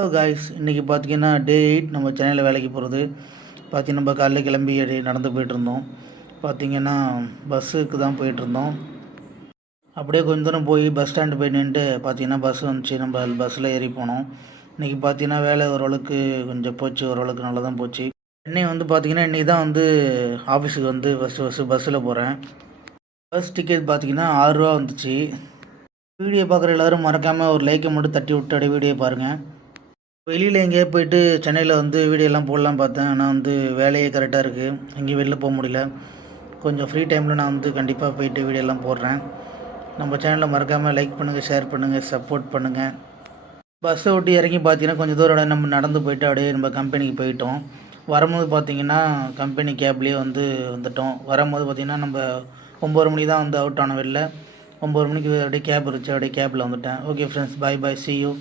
Hello guys, இன்றைக்கி பார்த்தீங்கன்னா டே 8 நம்ம சென்னையில் வேலைக்கு போகிறது. பார்த்தீங்கன்னா நம்ம காலையில் கிளம்பி நடந்து போயிட்டுருந்தோம். பார்த்தீங்கன்னா பஸ்ஸுக்கு தான் போயிட்டுருந்தோம். அப்படியே கொஞ்ச தூரம் போய் பஸ் ஸ்டாண்டு போய் நின்றுட்டு பார்த்தீங்கன்னா பஸ் வந்துச்சு. நம்ம பஸ்ஸில் ஏறி போனோம். இன்றைக்கி பார்த்தீங்கன்னா வேலை ஓரளவுக்கு கொஞ்சம் போச்சு, ஓரளவுக்கு நல்லா தான் போச்சு. சென்னை வந்து பார்த்தீங்கன்னா இன்றைக்கி தான் வந்து ஆஃபீஸுக்கு வந்து ஃபஸ்ட்டு பஸ்ஸில் போகிறேன். பஸ் டிக்கெட் பார்த்தீங்கன்னா ரூ. 6 வந்துச்சு. வீடியோ பார்க்குற எல்லோரும் மறக்காமல் ஒரு லைக்கை மட்டும் தட்டி விட்டு அப்படியே வீடியோ பாருங்கள். வெளியில் எங்கேயோ போயிட்டு சென்னையில் வந்து வீடியோலாம் போடலாம் பார்த்தேன். ஆனால் வந்து வேலையே கரெக்டாக இருக்குது. எங்கேயும் வெளில போக முடியல. கொஞ்சம் ஃப்ரீ டைமில் நான் வந்து கண்டிப்பாக போயிட்டு வீடியோலாம் போடுறேன். நம்ம சேனலில் மறக்காமல் லைக் பண்ணுங்கள், ஷேர் பண்ணுங்கள், சப்போர்ட் பண்ணுங்கள். பஸ்ஸை விட்டு இறங்கி பார்த்தீங்கன்னா கொஞ்சம் தூரம் நம்ம நடந்து போயிட்டு அப்படியே நம்ம கம்பெனிக்கு போயிட்டோம். வரும்போது பார்த்திங்கன்னா கம்பெனி கேப்லேயே வந்து வந்துட்டோம். வரும்போது பார்த்திங்கன்னா நம்ம 9 மணி தான் வந்து அவுட் ஆன வெளில. 9 மணிக்கு அப்படியே கேப் இருந்துச்சு. அப்படியே கேப்பில் வந்துட்டேன். Okay friends, bye bye, see you.